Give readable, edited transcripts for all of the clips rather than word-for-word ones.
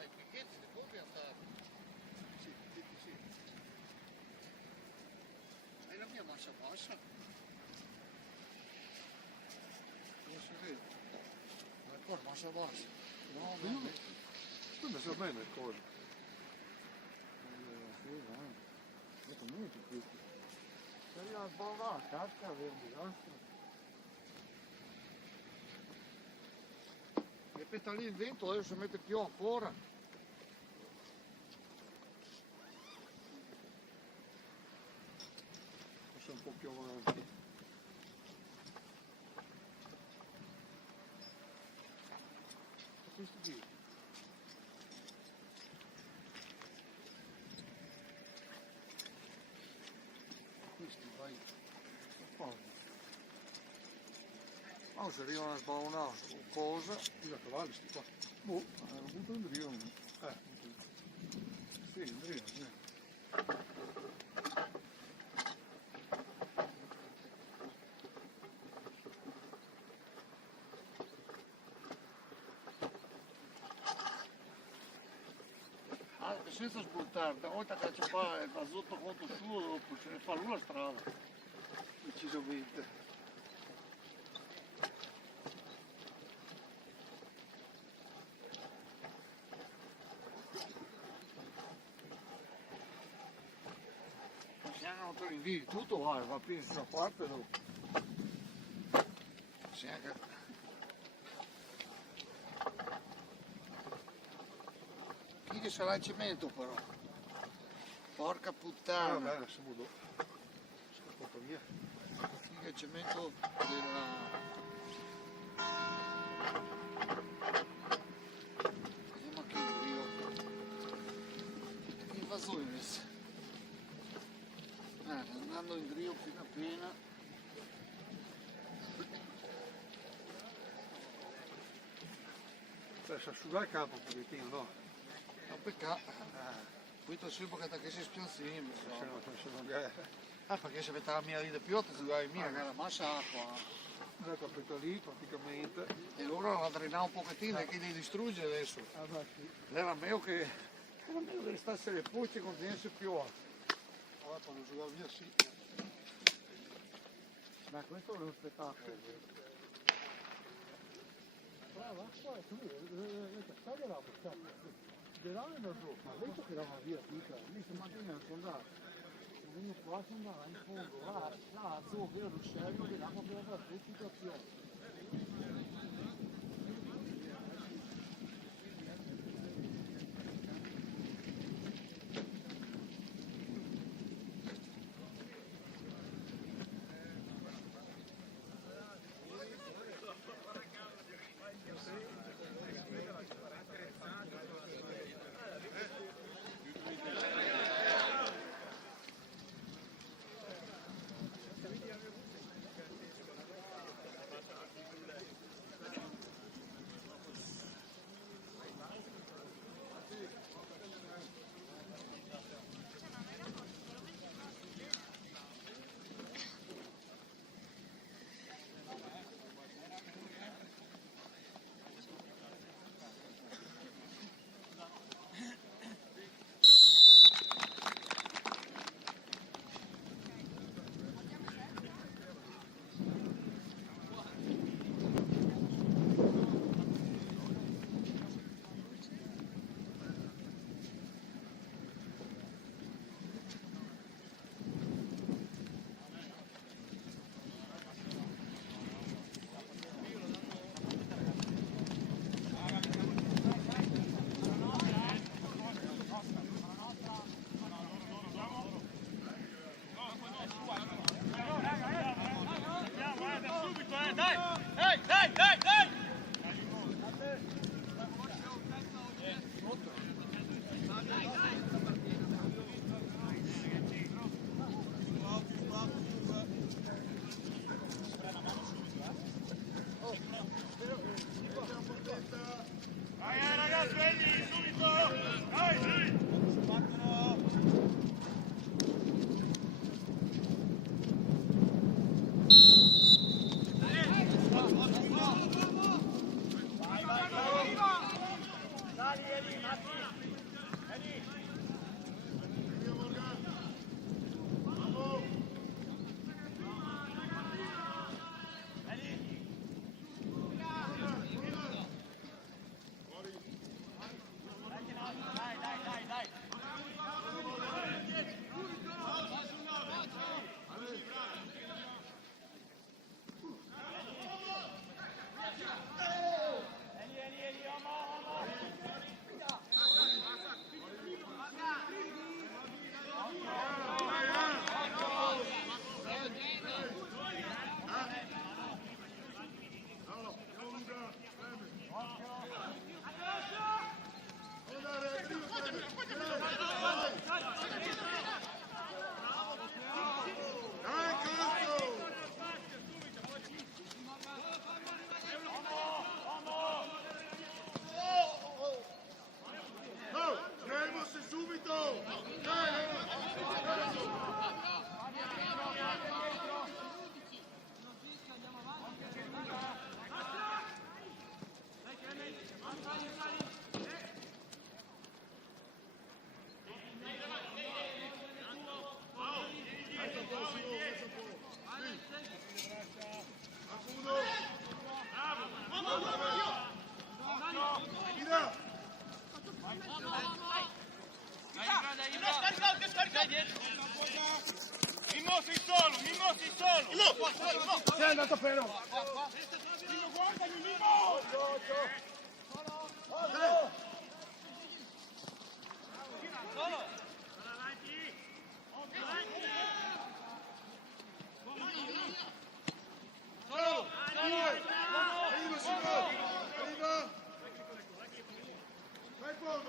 Ma i picchetti li può piantare? Sì, sì. È la mia massa bassa. Non si vede. Ma è qua massa bassa. No, no. Questa è bene il coso. Sì, vai. È comunque più. Se io al po' là, casca, vedi, lascia. E peta lì il vento adesso mette più ancora. Forse un po' più avanti. Questo qui. Questi vai. Oh, se arrivano a sbaunare su cosa. Scusa, cavalli sti qua. Boh, lo butto in brio. Sì, in brio, sì. Anche senza sbuttare, una volta che ci fa da sotto conto suo, dopo se ne fa lui la strada. Decisamente. Se anche non invii tutto, va più sulla parte dopo. Se anche... Chi che sarà il cemento però? Porca puttana! Vabbè, adesso mudo. Scappato via. Chi che il cemento della... Vediamo che il invasore. Andando in brio appena appena. Adesso asciugare il campo un pochettino, no? Ma peccato. Poi ti sembra che si spiazzino. Se non è... Perché se metteva la mia lì di più, ti dai mia che era massa acqua. L'ho capito lì praticamente. E allora la drenava un pochettino e che li distrugge adesso. Ah beh sì. Era meglio che restasse le pucce e continuasse più acqua. Allora quando giocavo via sì. Ma questo è uno spettacolo. Brava, poi tu le cascate la portata. Veramente giù, Ma detto che eravamo via tutta, lì stamattina sono andato. Sono venuto qua, sono andato in fondo, là a zoo, vero l'uscello, che l'acqua per la situazione.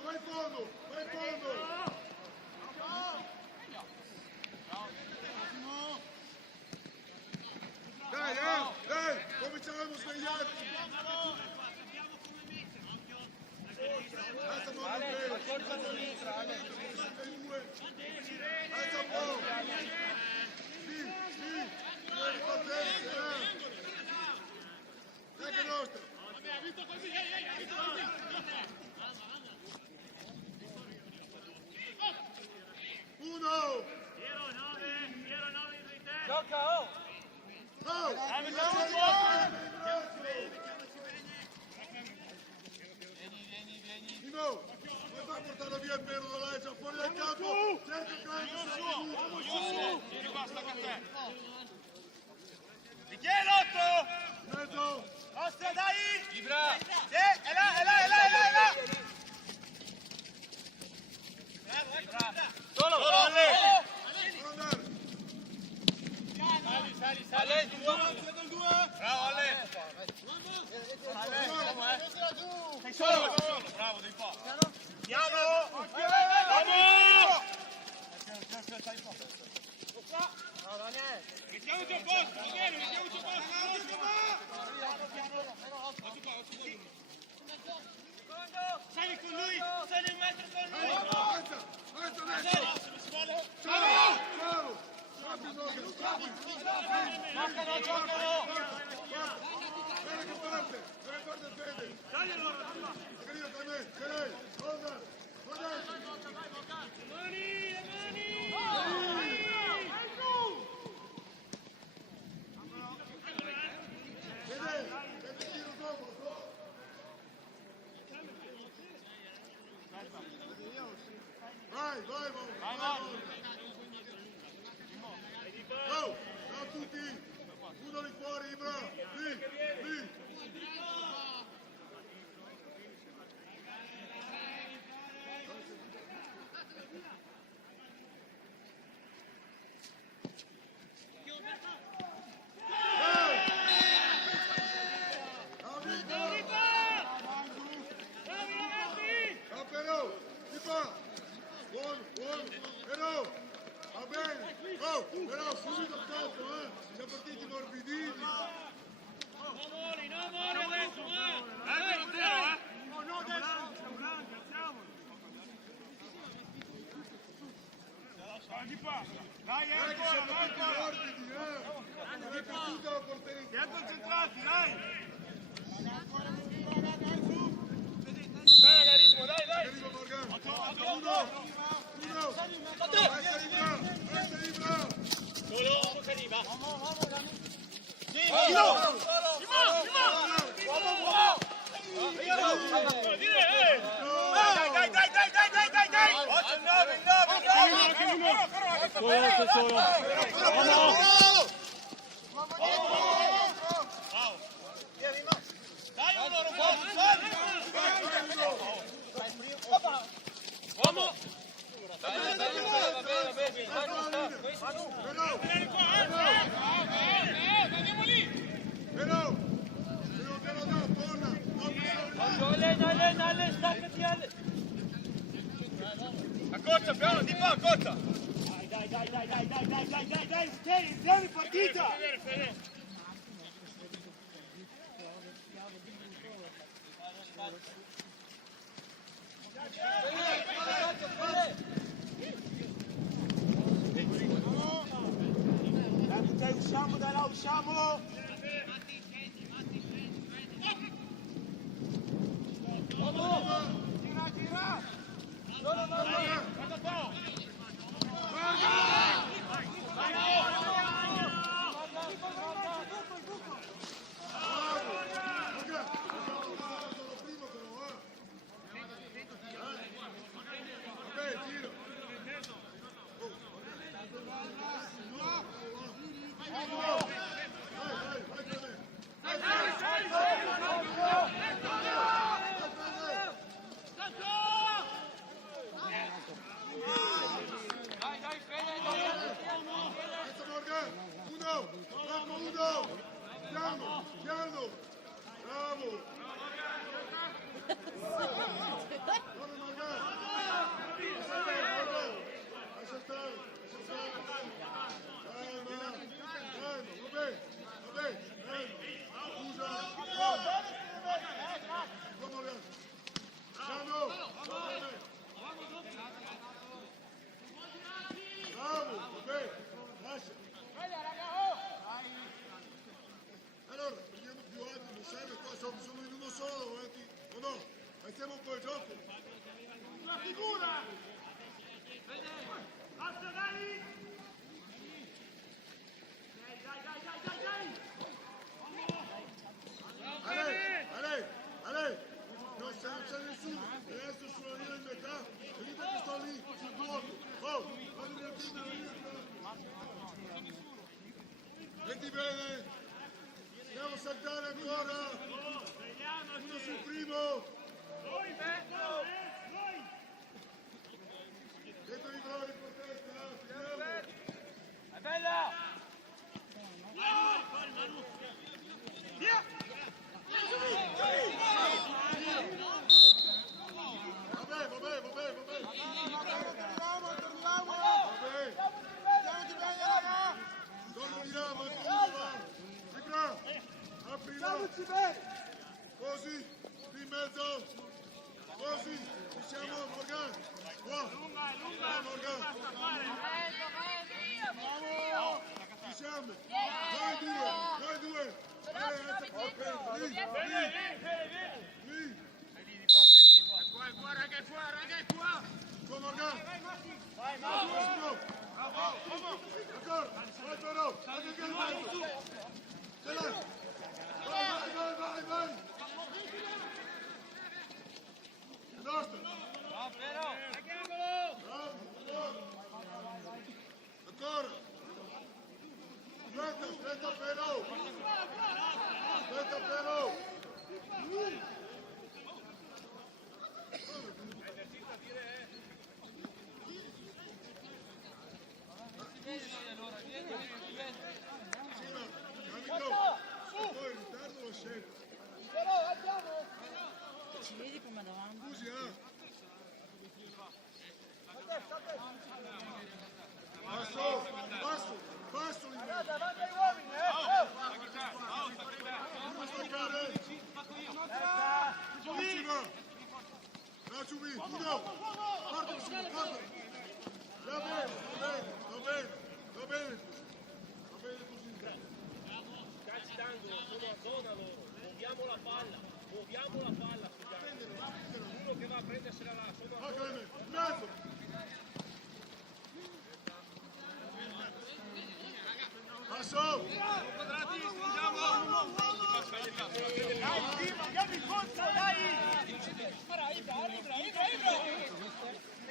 Vai in fondo! Dai, cominciamo a svegliarci! Alza un po'! Alza un po'! Sì! Dai che nostra! Uno! Gioca, oh! Nino, come fai a portarlo via il pelo da là, è già fuori dal campo? Cerca il campo, Su! Vieni qua, stacca a te! Michele, 8! mezzo! Ostia, dai! Ibra! Sì, è là! Solo! Ale! Sali! Bravo, Ale! Sei solo! Bravo, devi fare! Piano! Vamos! Mettiamoci a posto, Daniele, mettiamoci a posto! Sali con lui, sali un metro con lui! Avanza adesso! Ciao! Giocano! Bene che parte il Fede! Dai allora! Carino da me, ce l'hai! Guarda! Le mani! Fede, che tiro dopo! Vai! Oh, ciao a tutti! Uno lì fuori, Ibra! Lì! Però subito dopo, siamo partiti morbidini. No more adesso, No, siamo blanchi, alziamoli. Dai, Che siamo partiti morbidi, Avete tutta la porteria. Siamo concentrati, dai. Dai, Garismo, dai. Arriva Morgan. Uno. Resta Ibra. Solo, che arriva. Dai! 8, 9! Solo! Dai, allora, uomo! Andiamo lì! Però, se non te lo do, torna. Ale, staccati Ale! Accorcia, piano, di qua, accorcia! Dai, tieni partita! Dai, usciamo da là, usciamo! Gira! bene. Andiamo a saltare ancora. Uno sul primo. Dentro i bravi, protesta. È bella! Via! Vabbè. Torniamo, Entra, aprila. Così, qui in mezzo. Così, diciamo Morgan. Qua. Morgan. Diciamo. Noi due. Lì. Qua! Go Morgan. Vai, Marco. Ancora. Vai però. Anche che il mezzo. Ce l'hai. Vai. Nostro. Va, però! Ancora. Aspetta però. Poi in ritardo lo scelgo. Ci vedi come davanti? Scusi, Passo in mezzo. Non staccare. Vicino. Raggiumi, uno. Guarda. Va bene così. Calci d'angolo, sono a zona loro. Muoviamo la palla, scusate. Uno che va a prendersela là, sono a Va zona. bene, in mezzo. Passo. Quadrati, stringiamo! Andiamo in contra, dai!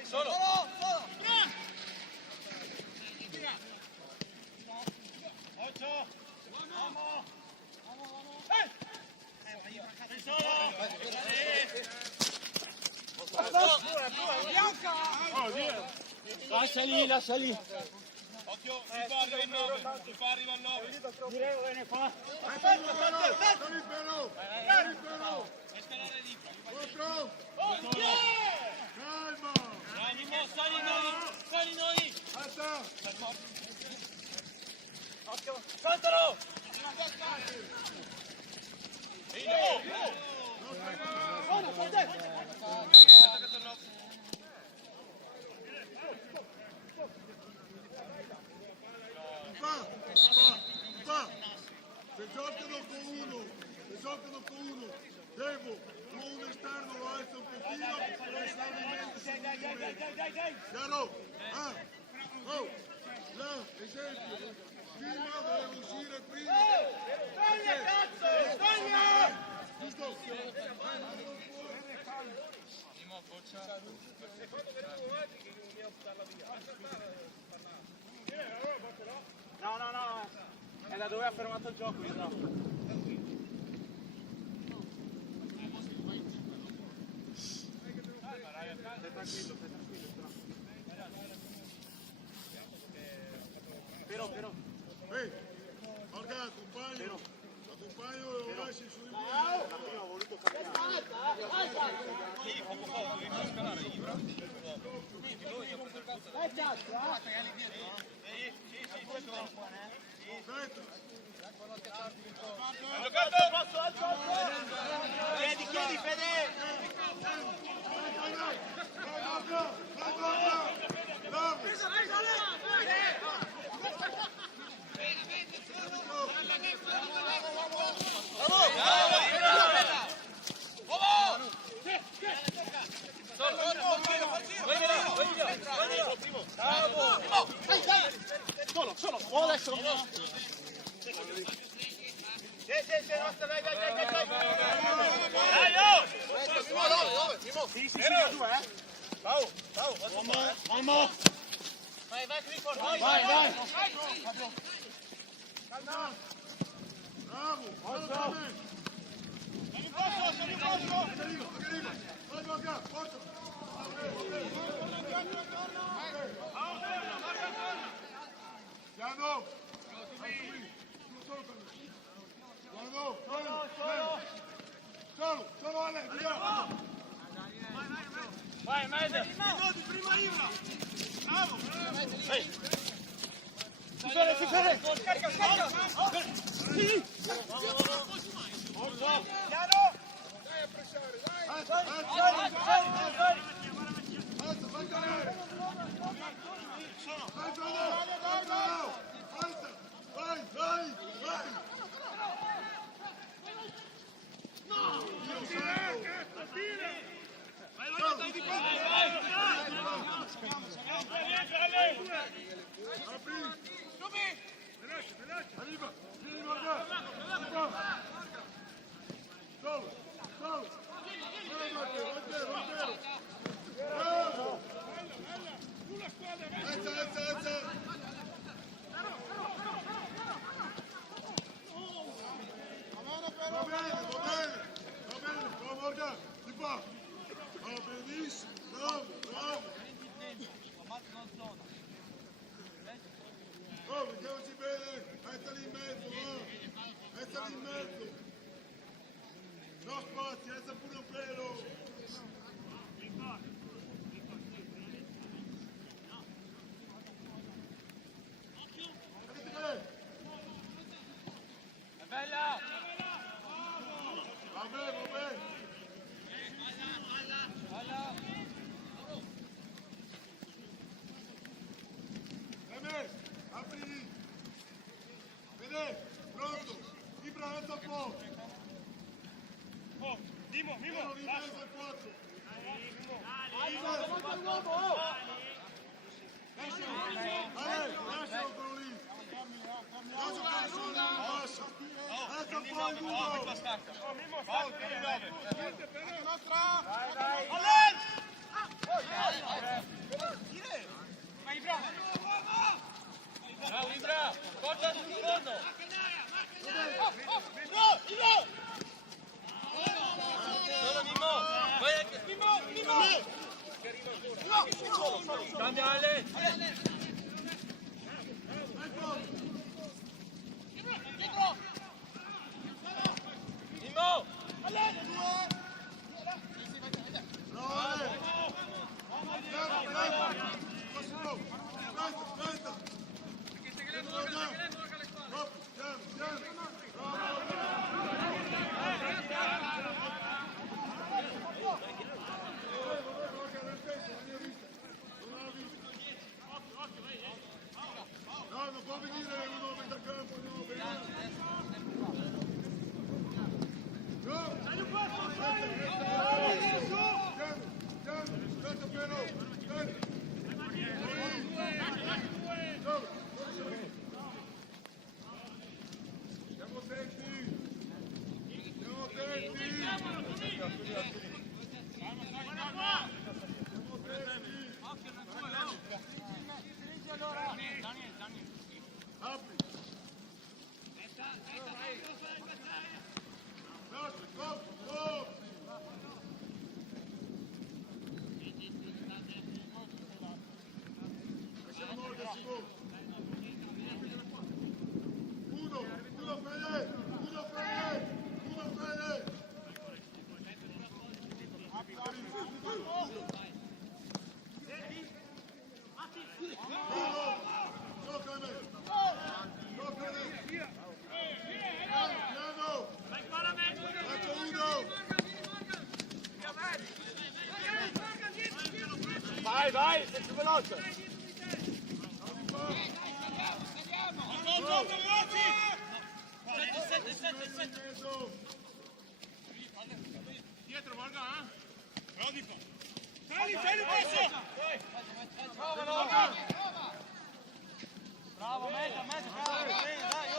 Solo! Lascia lì. Occhio, si fa arriva il 9. Direi che ne fa. Libero. Scalare lì. 4. Calma. Sali noi! Alta. Cantalo! Va. Se giocano con uno, devo con un esterno lo alza un pochino e sta in chiaro? Là, esempio, prima deve uscire prima. Togli, cazzo! Togli! Giusto? No. È da dove ha fermato il gioco, io no. Stai tranquillo, però. Ehi, Morgan, accompagno e lo lasci su di me. Io ho voluto cambiare. Chiedi, Fede! Solo, adesso! Sì, nostra, dai! Dai, oh! Sì, due, Uomo! Vai, qui, vai! Calma! Bravo! Bravo! Vieni un posto, vieni un posto! Arriva! Vai qua, forza! Piano! Solo Ale! Vai, Mede! Prima Ibra! Bravo! Si fere! Scarica! Sì! Piano! Dai a pressare, dai! Arriva, vieni guarda! Solo! Va bene, bravo Morgan, di qua! Va benissimo, bravo! Oh, vediamoci bene, mettali in mezzo, va! Mettali in mezzo! No spazio, alza pure un pelo! È bella! Va bene! Apri lì! Vede, pronto! Ibra, alza un po'! Mimo! Meno di mezzo al 4! Lascialo quello lì! Lascia giocare solo, basta! Alza un po' il numero! Mimo, fallo, 9! Vai! Allen! Vai, Ibra! Bravo, Ibra! Porta sul fondo! Solo Mimo! Vai anche! Mimo! Cambia Ale! Mimo! No, non può venire uno a metà campo, no, dai un passo, aspetta però, siamo attenti! Apri! Go! Lasciamo adesso go! Uno Fede! Gioca me! Piano! Faccio uno! Vai, sei più veloce! Dietro, Morgan, Rodipo! Sali un passo! Bravo, mezzo, bravo! Dai,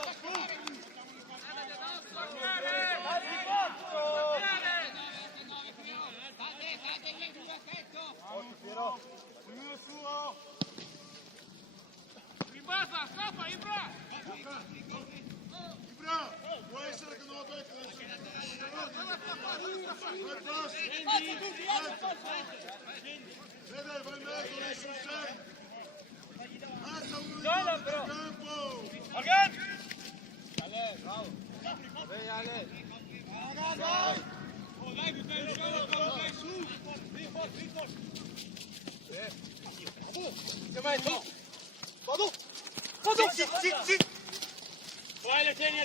Ognuno suo! Rimbalza, scappa, Ibra! Ibra! Può essere Fede, vai in mezzo, lei sul 6. Alza uno di Dalla, due però. del campo. Morgan! Ale, bravo. Bene, Ale. Oh, dai, più bello, dai, su! Che vai tu? Vado! Sì! Vai, tieni!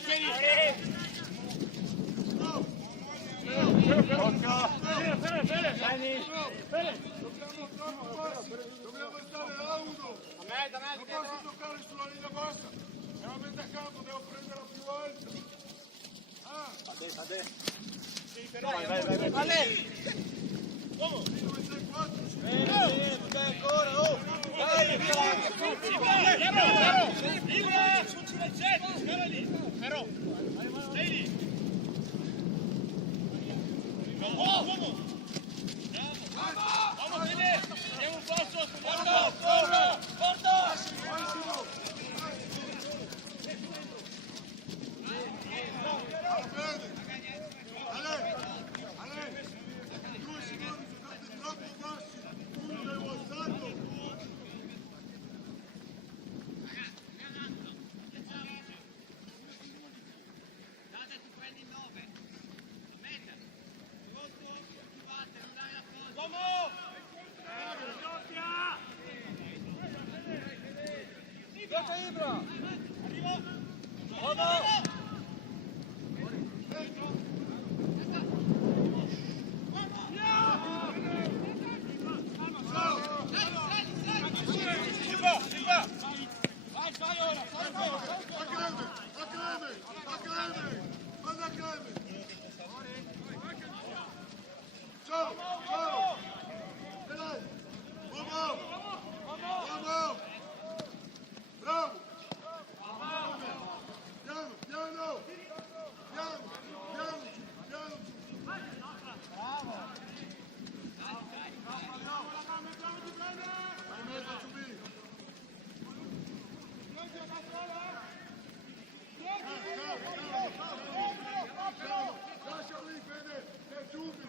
Dobbiamo stare a uno. Non posso toccare sulla linea bassa. È una metà campo, devo prenderla più alta. Vai. Ale! 1, 2, 3, 4. Dai ancora, oh! Dai, Libera! Succi del centro, spera lì! Però! Stai lì! Uomo! Vamos, Fede! Andiamo un passo! Porta! Ale! Due signori giocate troppo bassi. Uno devo alzarlo. Uomo! Gioca Ibra! Arrivo! Uomo! Silva! Vai ora! Acclame! Vada acclame! Ciao! Dai! Uomo! Bravo! Piano! Vai in mezzo a subire! Lascia lì, Fede! È Giubi!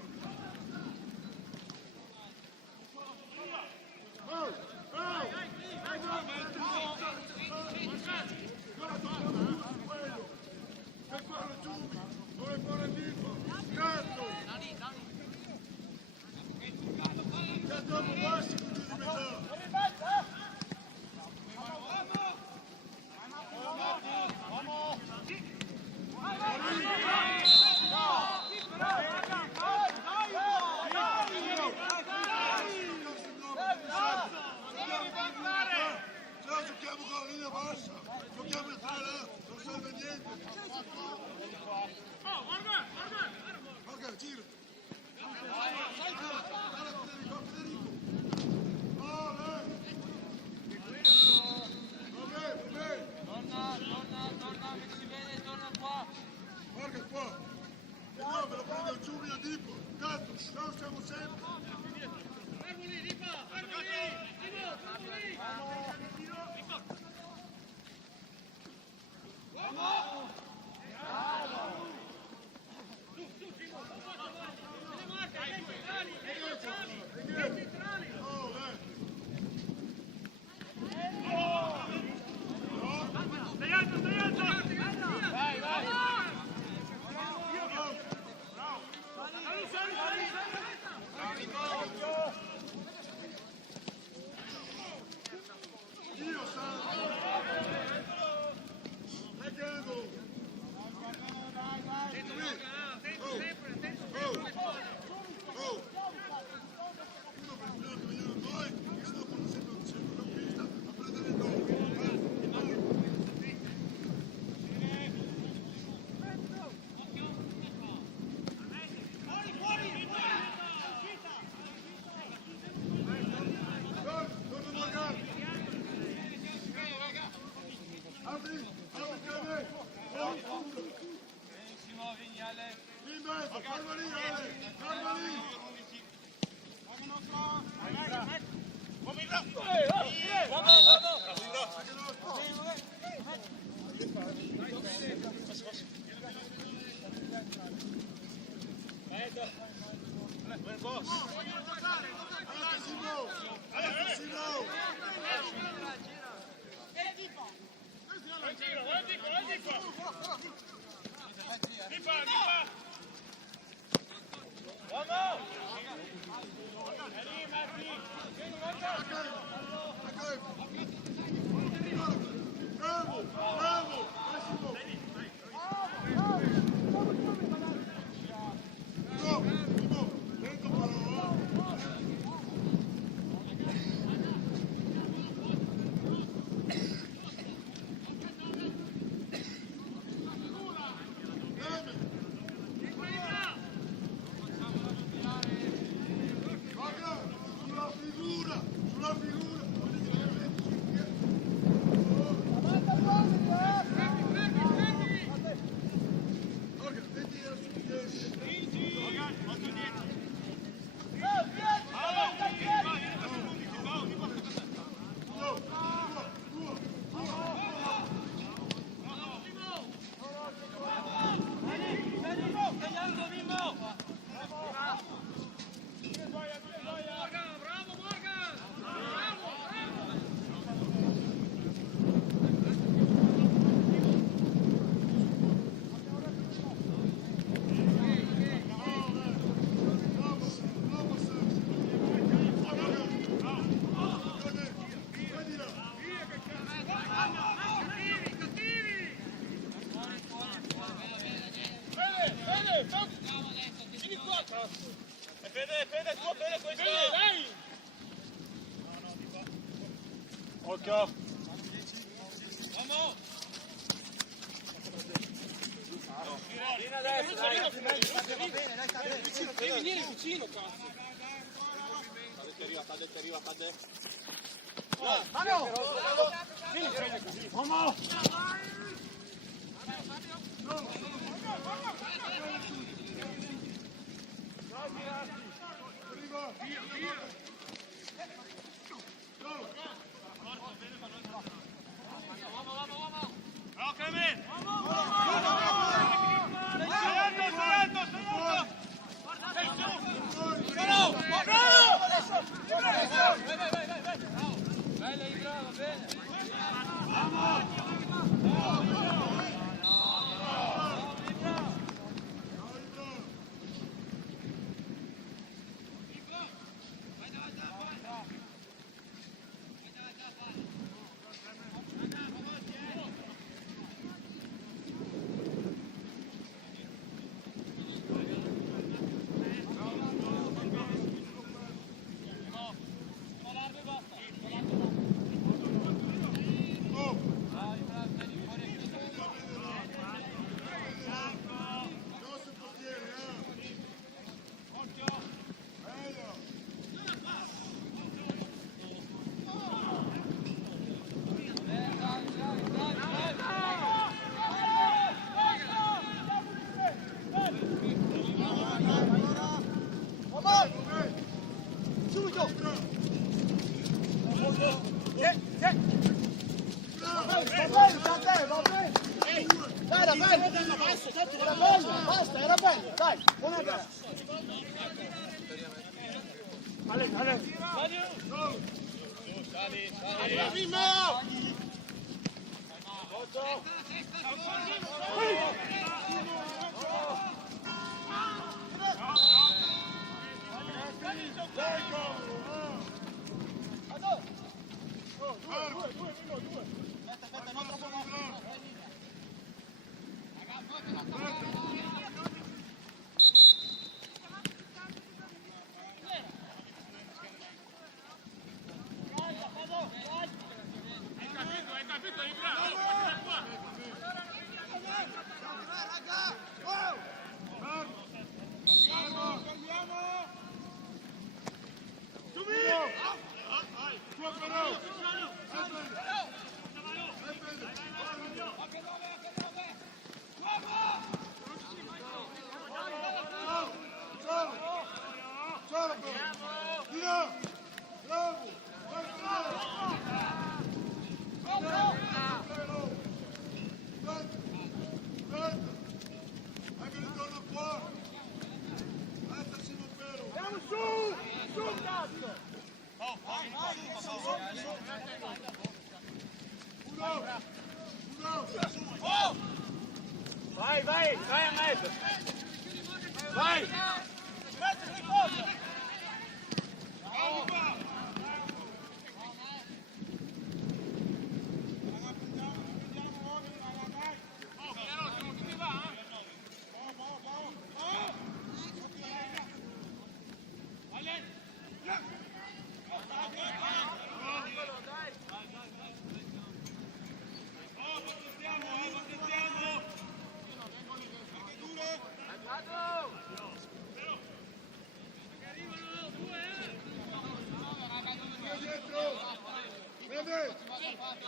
Per fare Giubi! Vuole fare Vivo! Cazzo! È troppo basso tutti di metà! Se la giochiamo con la linea bassa, giochiamo il 3 là, non serve niente. Morgan, gira. Federico. Vabbè. Torna, che ci vede, torna qua. Morgan, qua. E no, me lo prende il Giubi e Dipo. Cazzo, non siamo sempre. Dio santo! Legando! Uno per quello che vediamo noi, che sta sempre un centrocampista a prendere il nome. Torna Morgan! Apri Cade! Benissimo, vieni Ale. In mezzo, ferma lì Ale! Ferma lì! Tranquillo, guarda di qua. Di qua. Vamos! Occhio! Vamos! Vieni adesso, dai! Vieni vicino, cazzo! Cadete arriva. Vamos! Vamos! Bravo Clemen! Basta, era bello, dai, buona gara. Ale. Vai, vai, vai a mezzo! Vai! Mezzo riposo!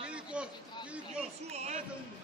Vieni qua, su, alta uno.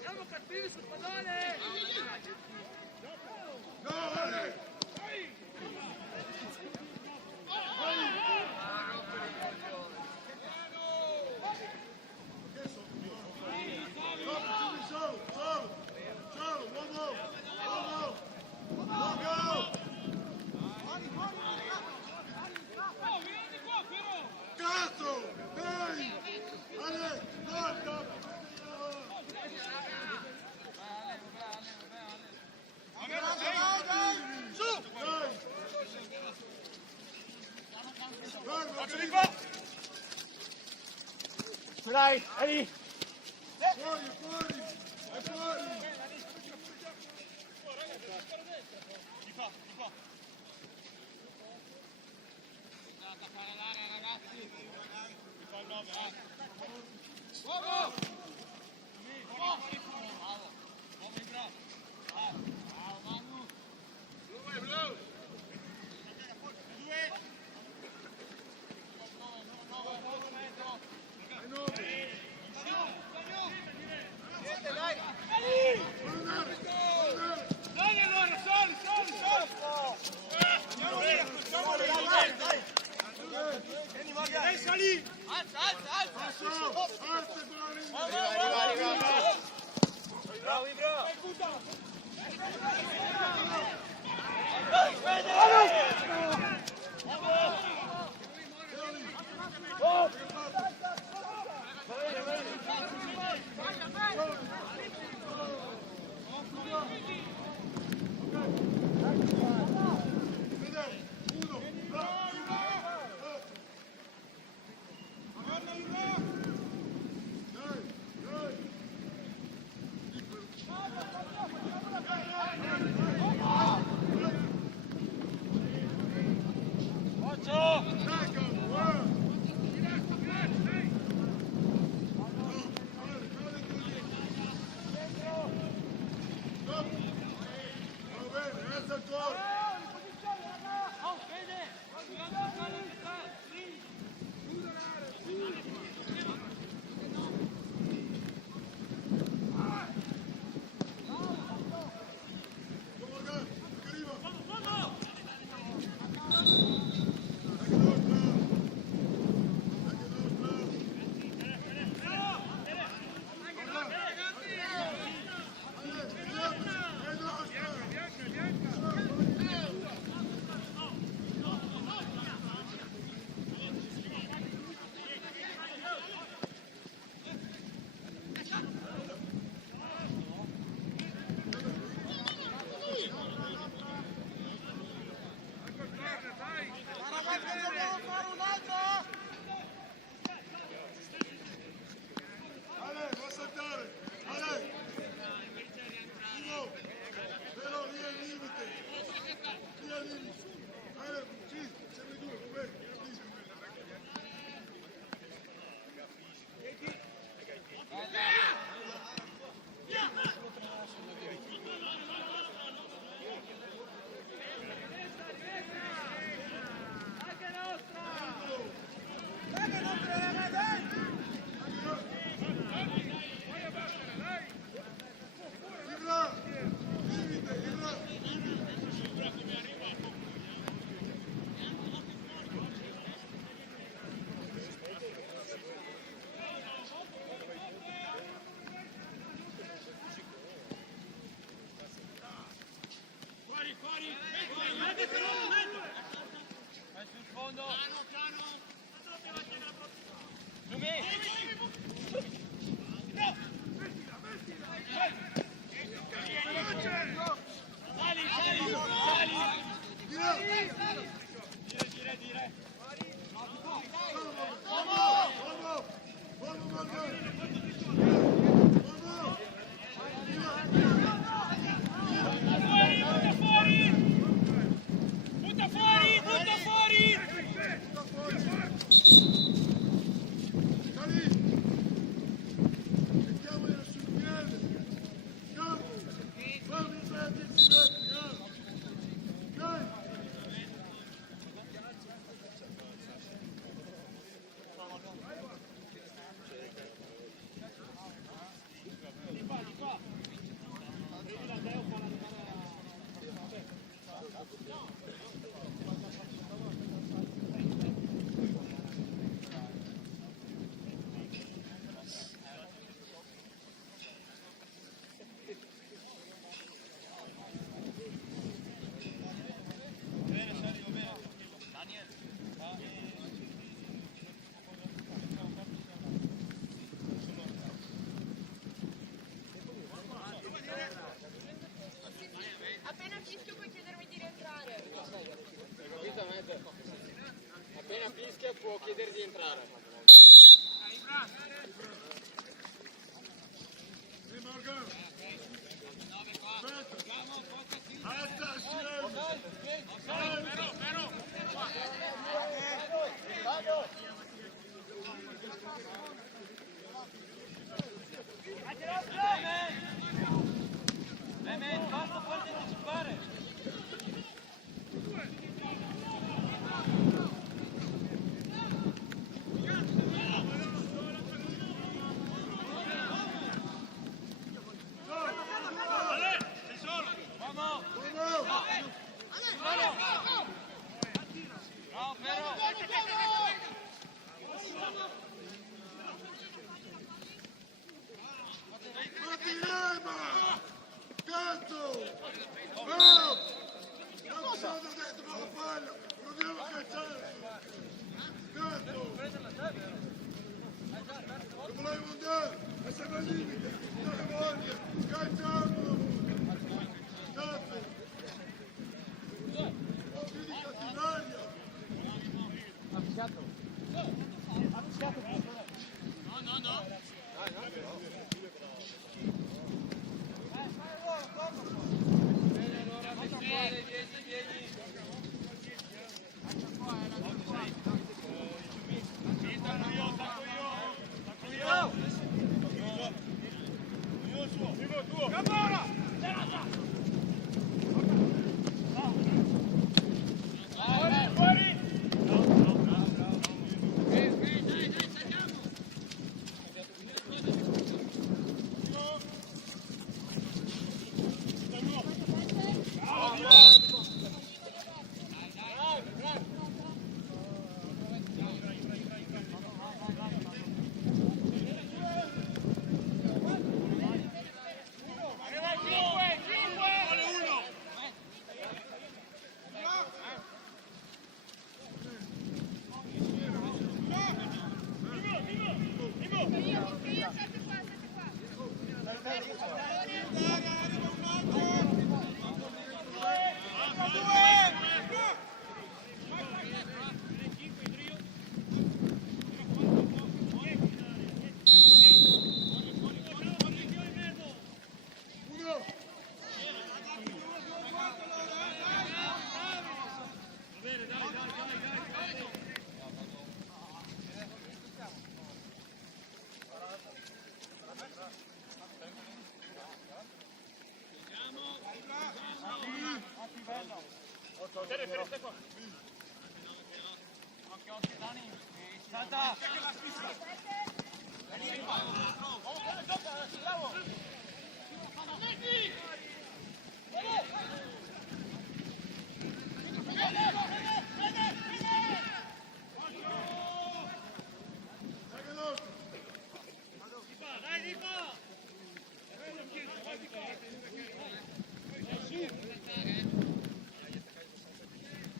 Siamo cattivi sul pallone! Ce l'hai? È lì! Fuori, fuori! È fuori! Di qua, di qua. Da attaccare l'area, ragazzi. Di qua il 9, Uomo! Bravo! Uomo in bravo! Bravo, Manu! Blue, blue! Due! 9! Siete, dai! Dai allora, dai, salì! Alza! Arriva! Bravi, Appena fischia può chiedere di entrare. Non sono dentro la palla, non devo cacciare. Cazzo! Lo volevo andare, e siamo al limite, 3 volte, cacciamolo! Cazzo! Non più di cattiveria! Ha fischiato? Ha fischiato? No.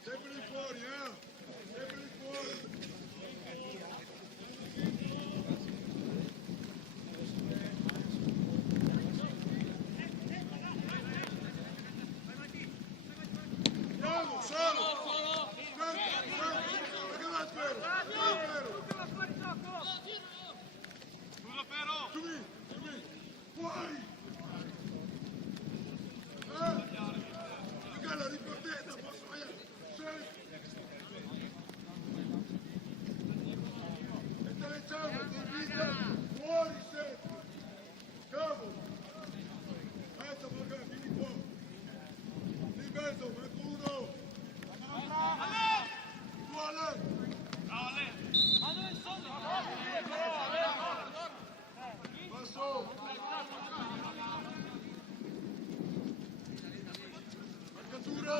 Sempre lì fuori, sempre lì fuori. Bravo, solo! Perché non spero? Giù, fuori! Perché la ripartita posso vedere? E te le ciamo, fuori sempre! Cavolo! Adesso magari, vieni qua! Lì in mezzo, manco uno! Tu Ale! Passo! Marcature!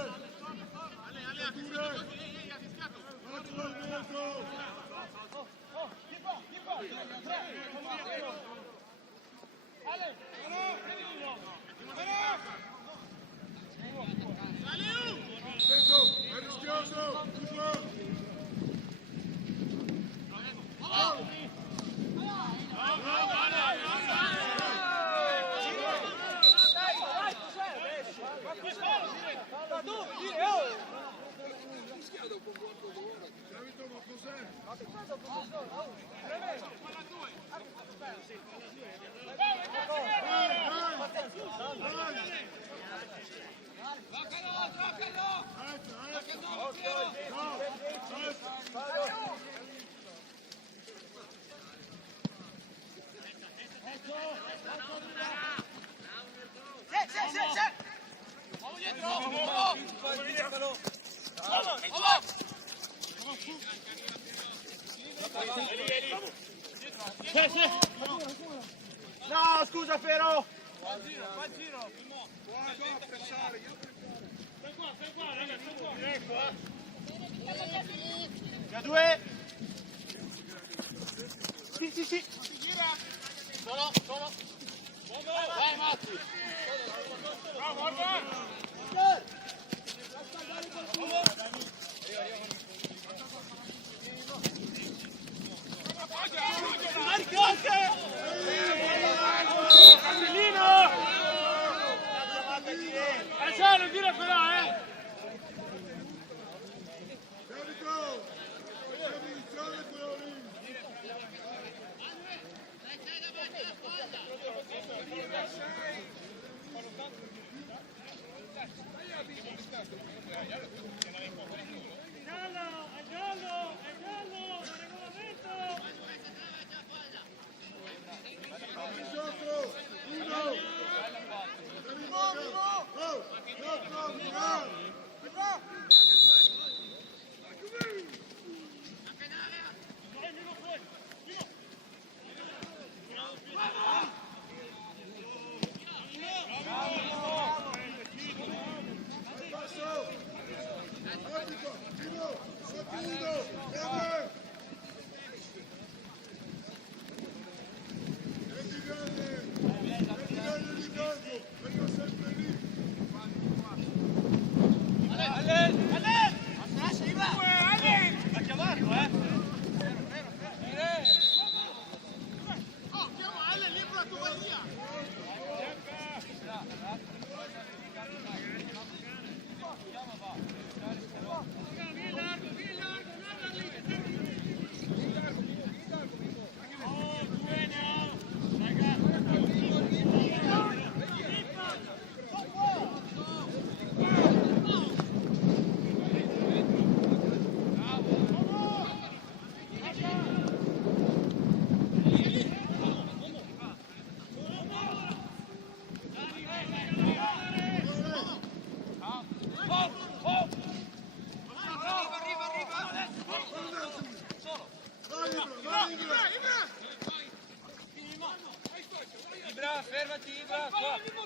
Marcature! Marco al mezzo! Dentro! È rischioso! No, scusa Fero! Qua a pressare, io Stai qua, ragazzi, stai qua. Da 2! Sì! Solo! Vai Matti! Bravo, guarda! Castellino! Non dire però, fermati, Ibra, qua.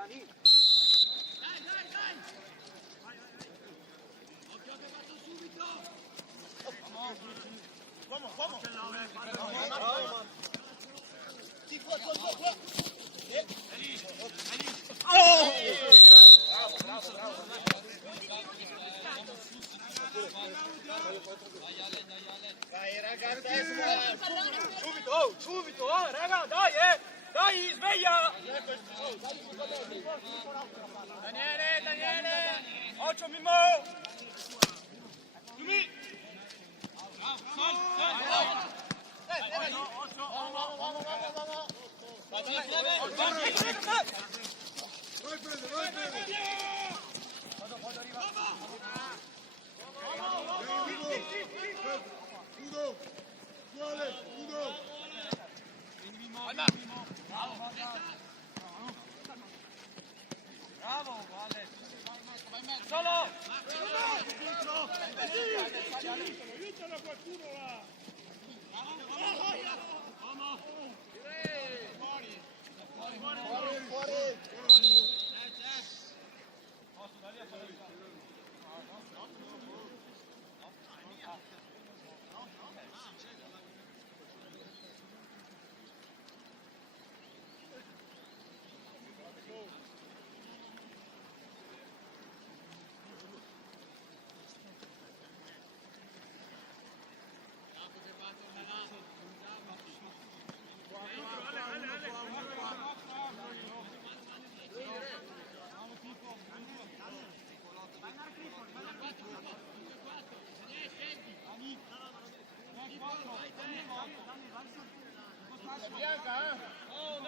Dani. Vamos, vamos. Dai ragazzi, subito, subito, raga, dai, dai, sveglia! Daniele, occhio Mimmo! Kimi! Uno! Quale? Uno! Bravo, Vale! Solo! Aiutalo qualcuno là!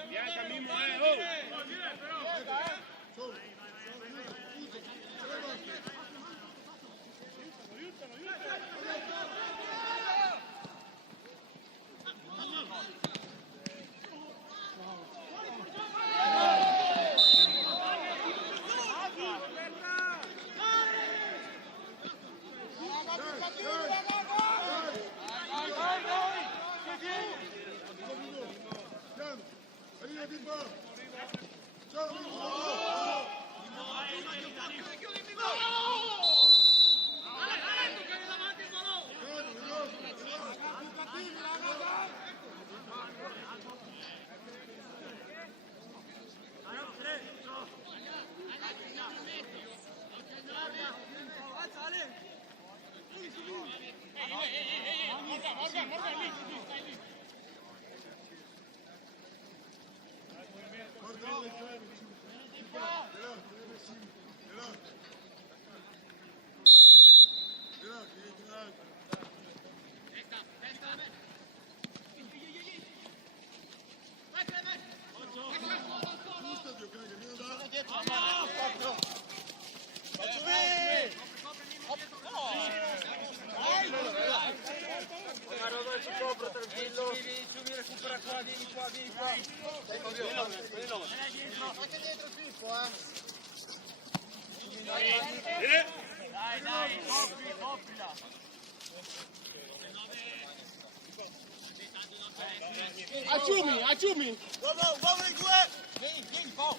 Bianca Mimmo, Acciumi! Uomo in due! Vieni, Pau!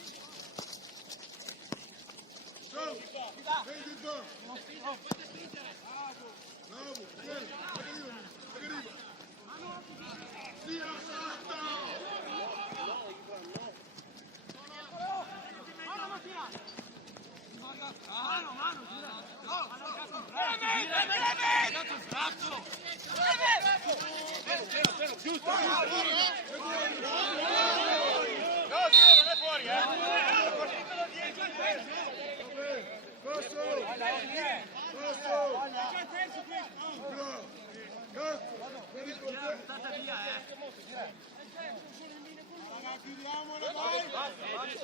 Ciao! Vieni di qua! Bravo! Vieni! Arriva! Via Santa!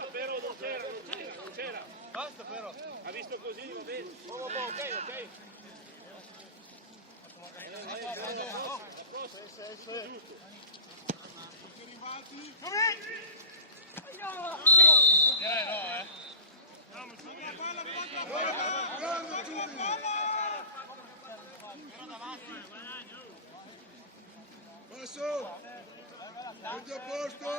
Però non c'era. Basta però. Ha visto così, va bene. Ok. Direi no, Passo! Metti a posto!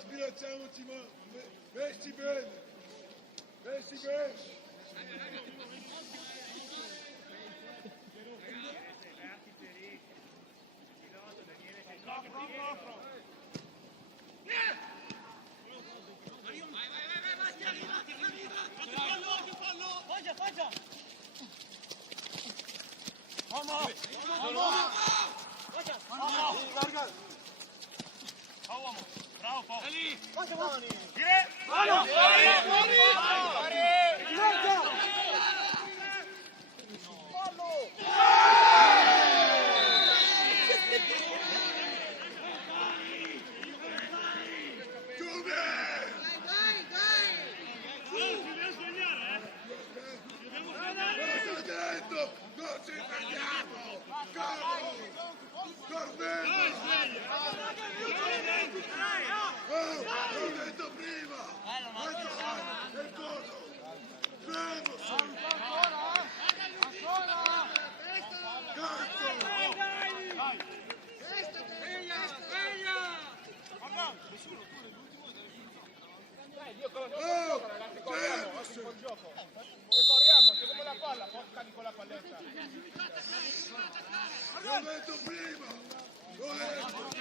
Sbiracciamoci, ma vesti bene, vesti bene. Bravo Paolo. Corriamo, giochiamo la palla, porca di quella palletta. L'ho detto prima! L'ho detto!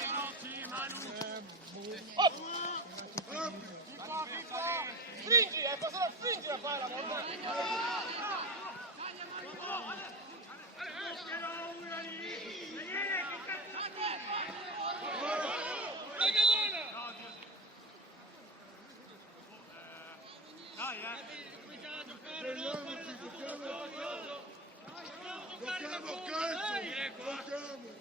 Stringi, cosa stringi la palla? Giochiamo calcio! Giochiamo!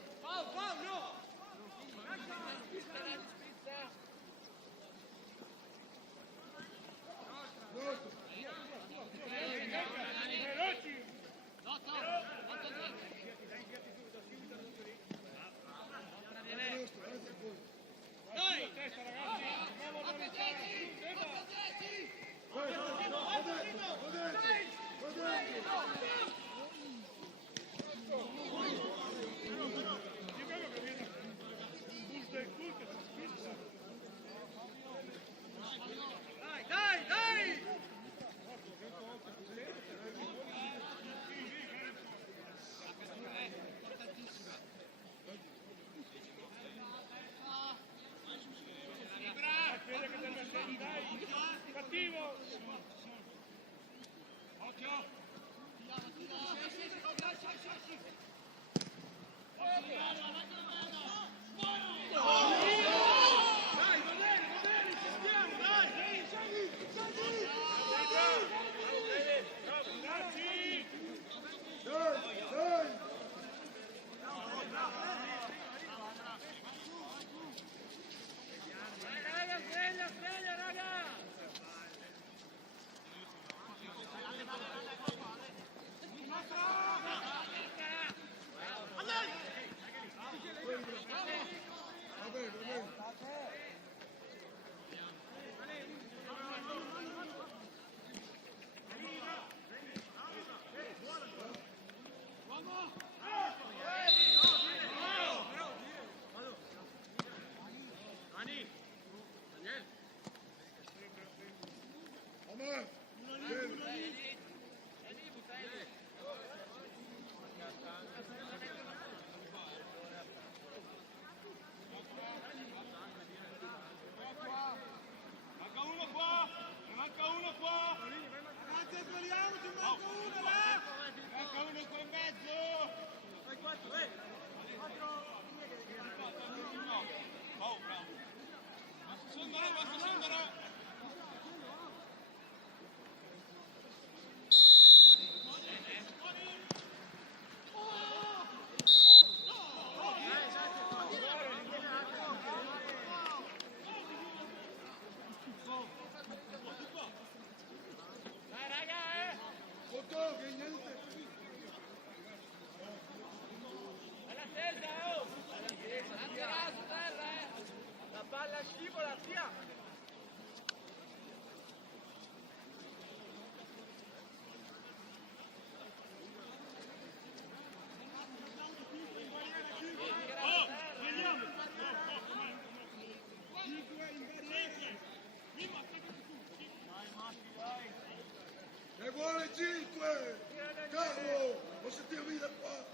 La palla scivola, via! Ne vuole 5! Carlo! Lo sentivi da qua!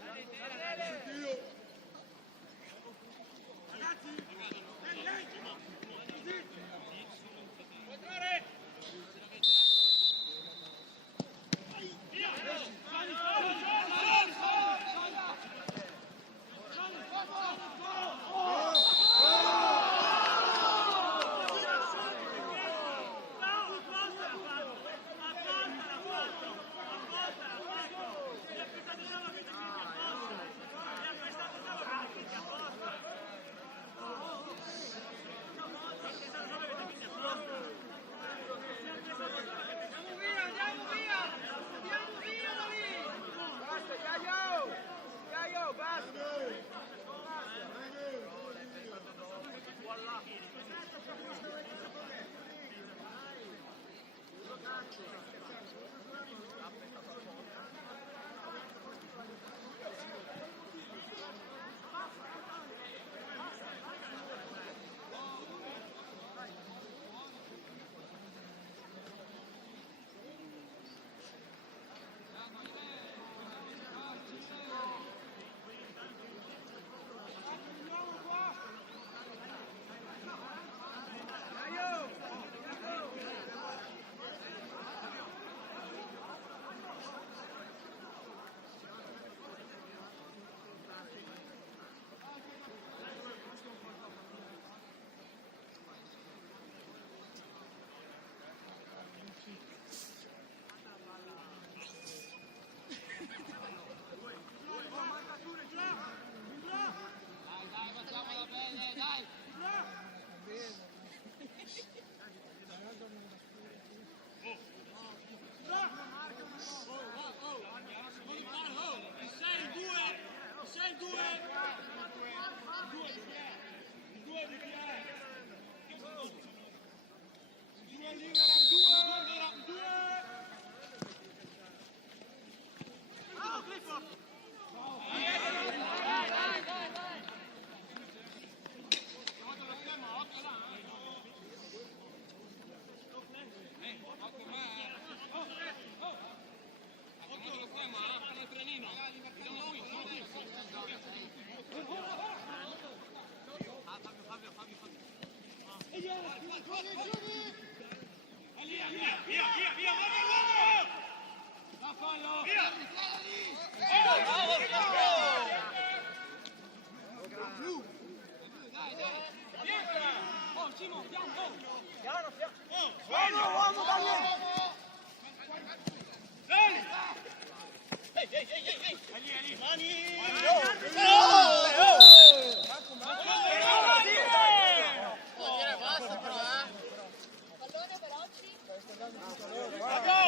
Senti io!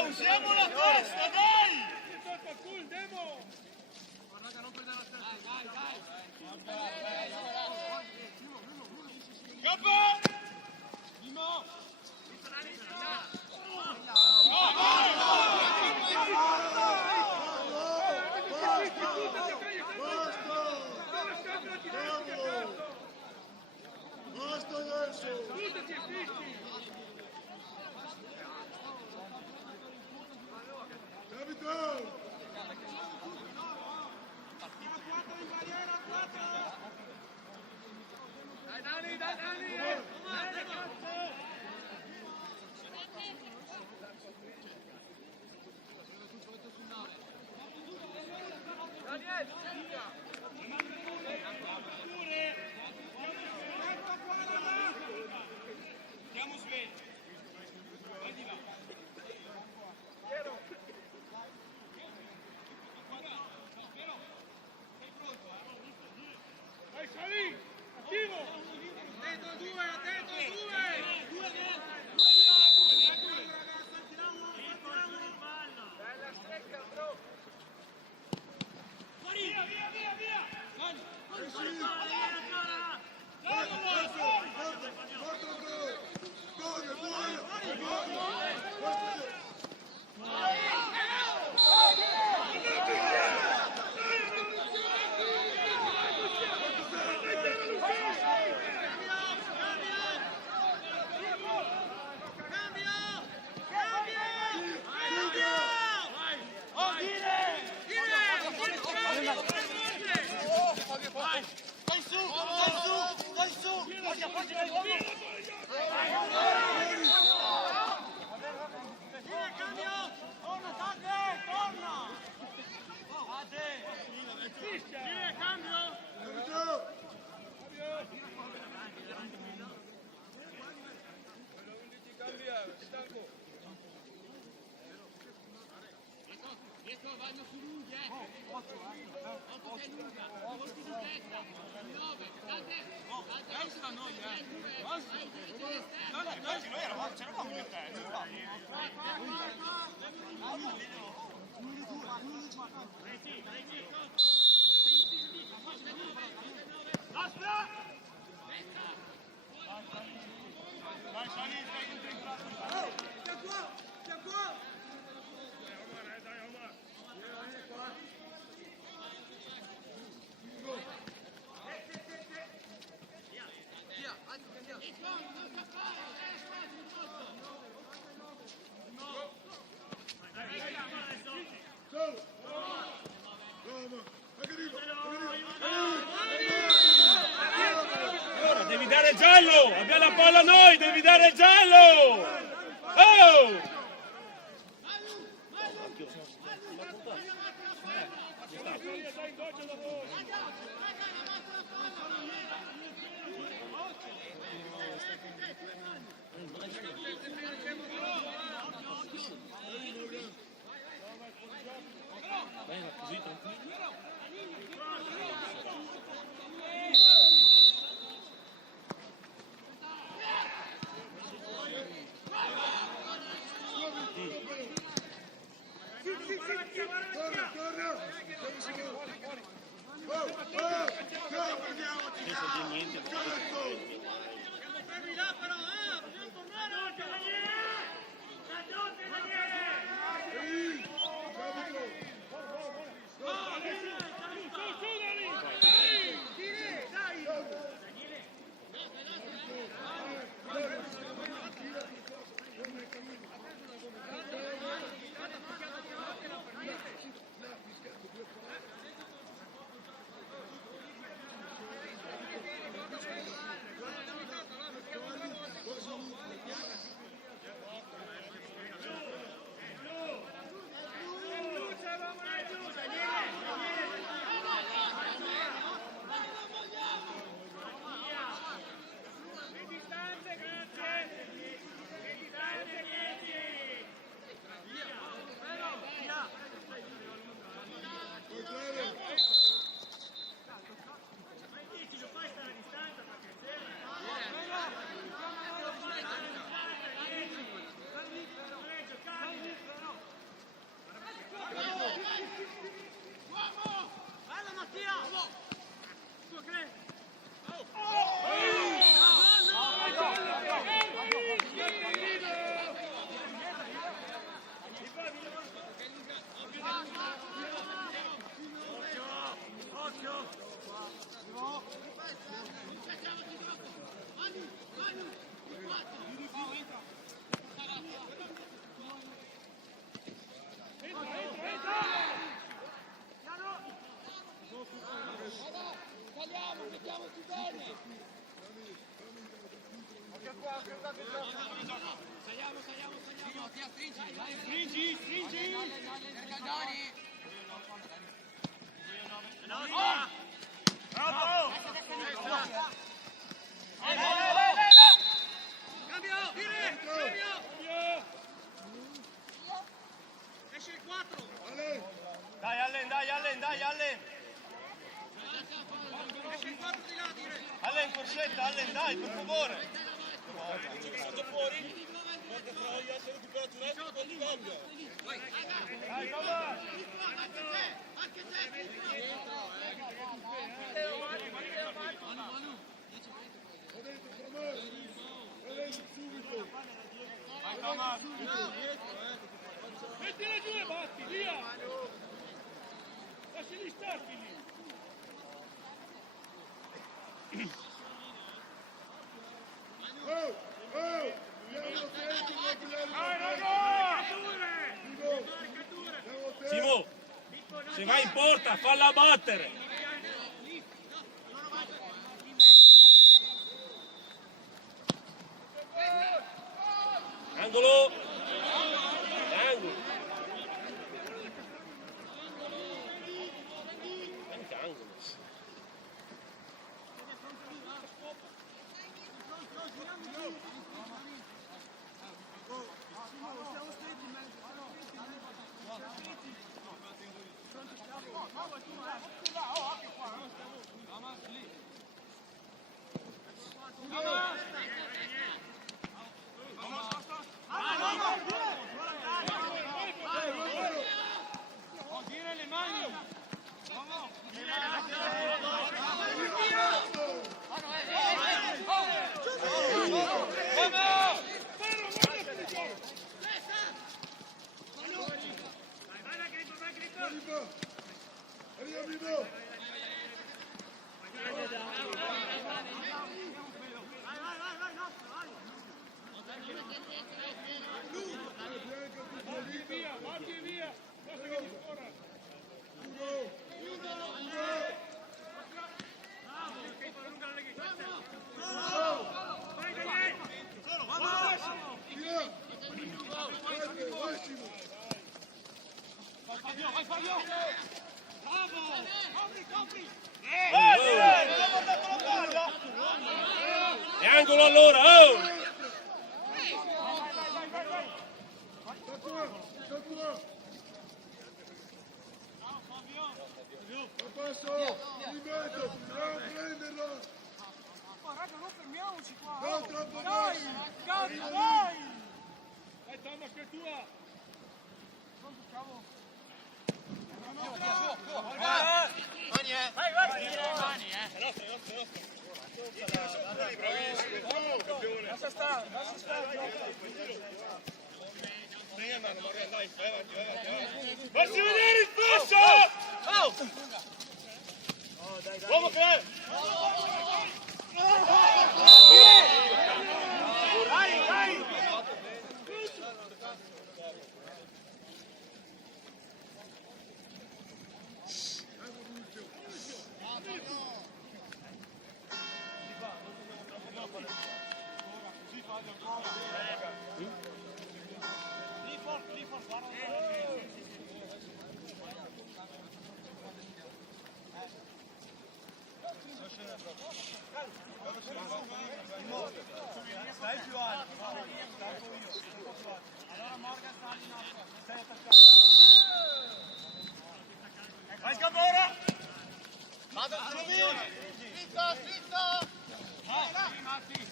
Usiamo la testa, dai! Basta adesso! Capitano! Devi dare il giallo! Abbiamo la palla noi, devi dare il giallo! Oh! Così tranquillo. Dai Allen! Allen, corsetta, Allen, dai, per favore! Fuori! Guarda Troia, se recuperato un altro, poi cambia! Dai, come! Mettila giù e batti, via! Lasciali starti lì! Simo, se vai in porta, falla battere! Angolo! Angolo! Anche angolo! E angolo allora, oh! Passo, rimetto, bravo prenderlo! Ma raga, non fermiamoci qua! No, troppo Dai! dai! Dai! Dai Thomas, che è tua! Non giocavo! Mani, vai, vai! Mani, È nostro, è nostro, è nostro! Bravissimo! Lascia stare, lascia stare! Dai, vai avanti! Facci vedere il passo! Uomo che è! Vai, vai! Stai più alto, allora Morgan sta in alto, stai attaccato. Vai Scapora! Vado attenzione! Strizzo! Vai Matti!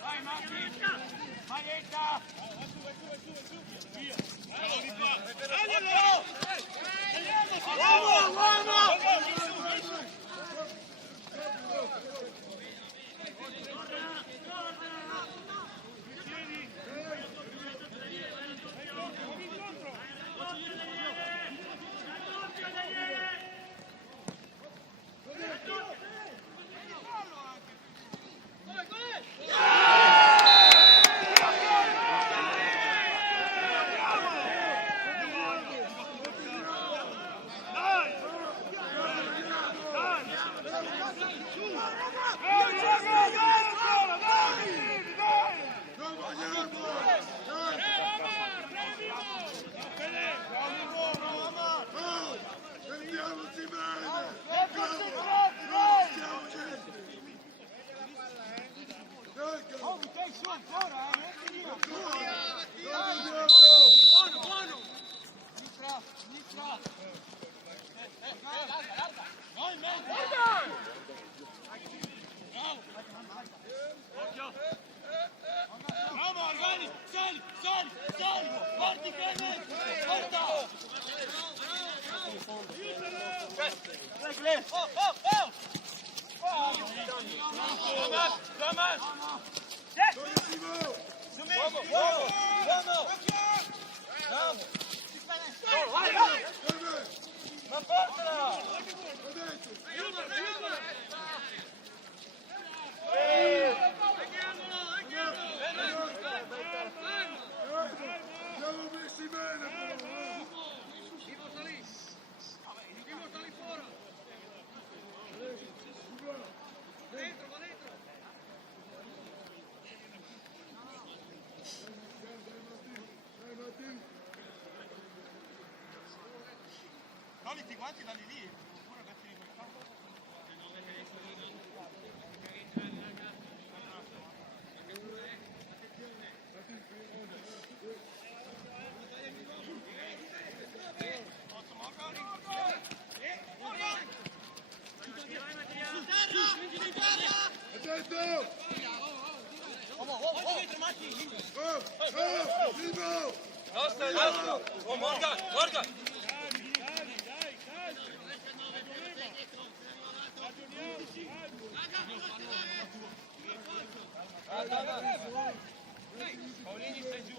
Vai Matti! Maglietta! Vai su! Via! tutti quanti vanno lì, oppure metti in quel campo. Oh, Morgan, Morgan! Paolini stai giù,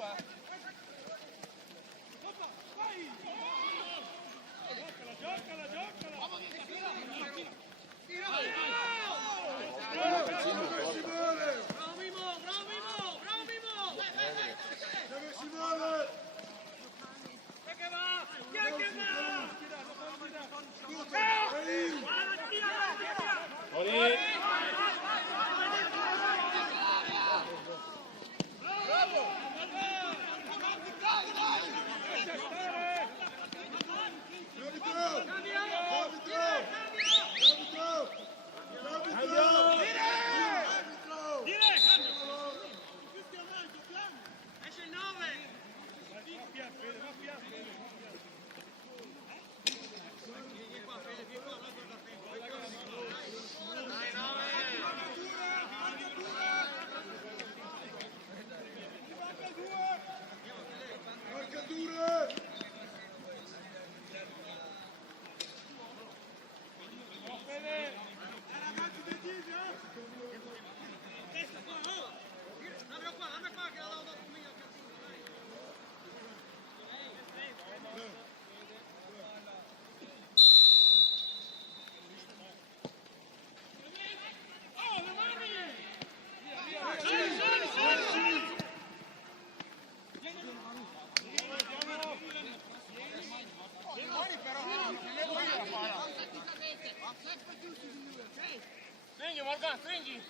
Stringi, Morgan, stringi!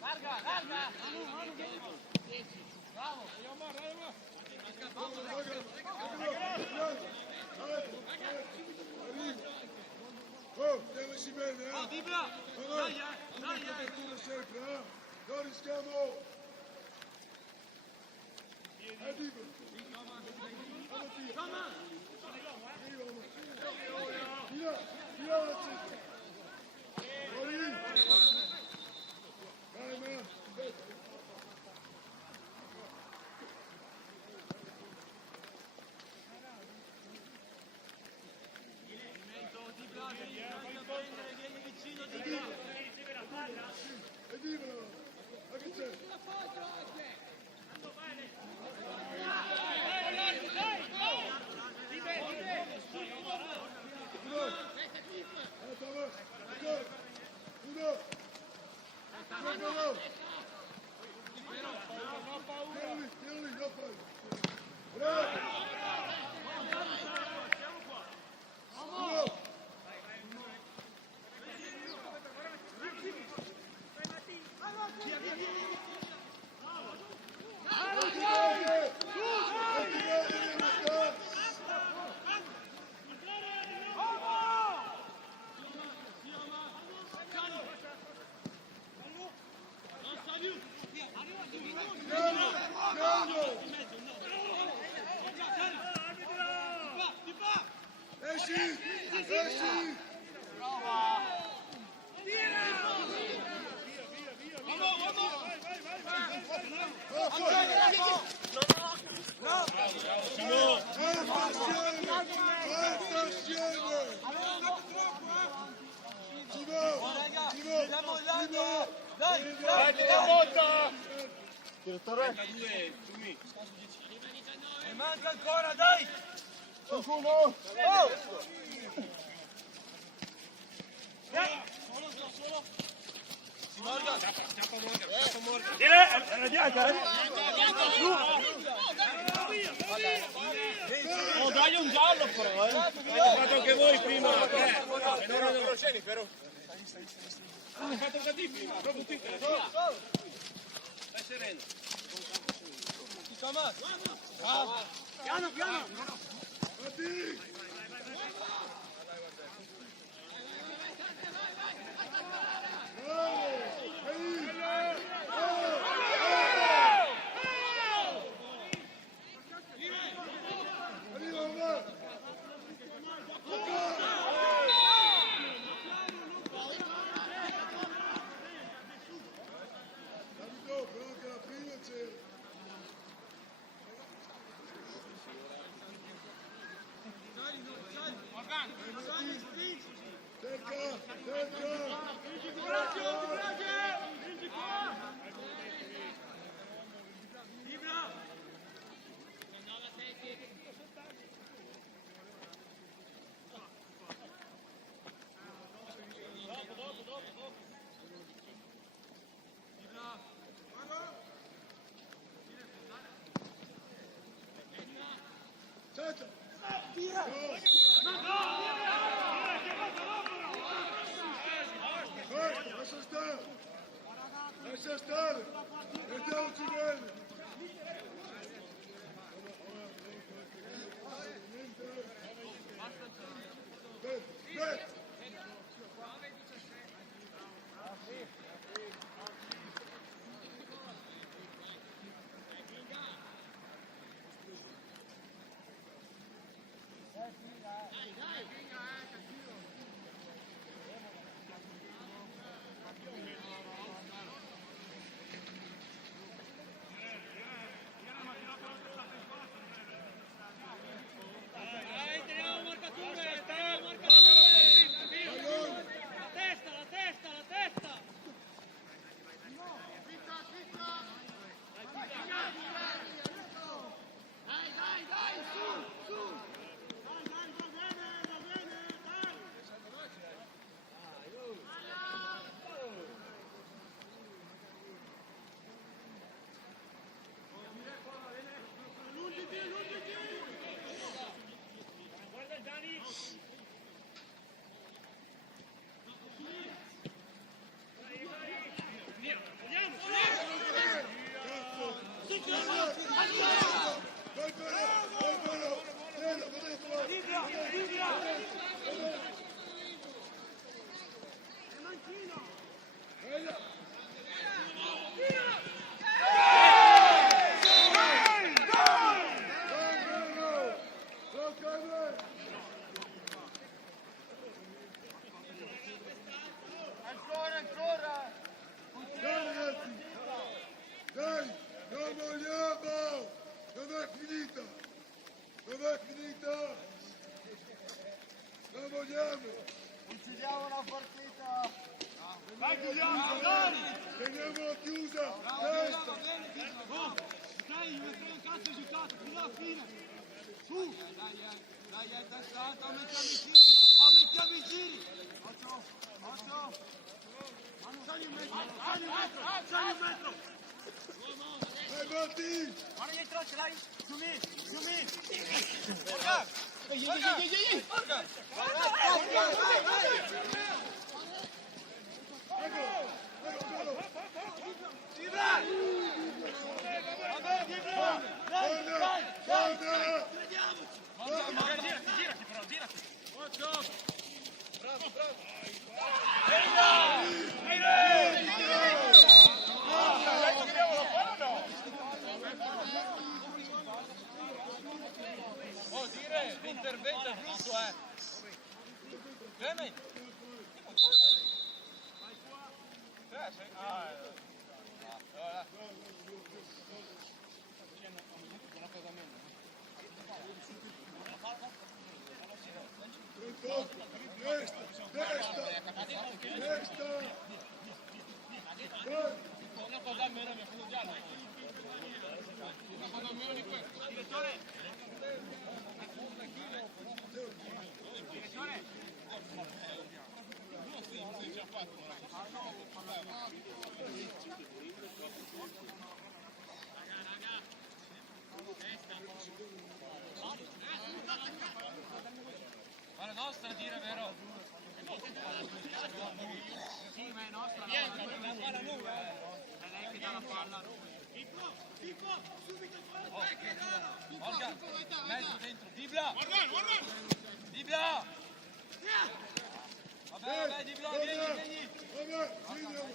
Larga, larga! Bravo! Oh, andiamoci bene, eh? Oh, Dibla! Dai, copertura sempre, eh? Non rischiamo! Dibla! Tira la cesta! Fuori! Dai, man! E Dibla! Ma che c'è? E manca ancora, dai! Qualcuno? Oh! Morgan! Oh, dai un giallo però, Avete fatto anche voi prima, però. Hai fatto così prima, proprio qui. Stai sereno. Piano, piano! Lascia stare! Vediamoci bene! Chiudiamo la partita! Vai, chiudiamo! Teniamola chiusa! Testa! Dai, mettiamo un cazzo giocato fino alla fine! Su! Dai, testato, aumentiamo i giri! 8! Sali un metro! Vai, Matti! Guarda dietro, ce l'hai! Zoom in! Porca! Porca! Oh, dire l'intervento è brutto, Clement! Una cosa almeno mi ha fatto giallo. Una cosa almeno di questo. Direttore! Ma la nostra dire vero? Sì, ma è nostra la palla. È lei che dà la palla a noi. Olga, mezzo dentro, Dibla! Dibla! Vabbè, Dibla, vieni! Cambio!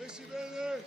Esci bene, eh?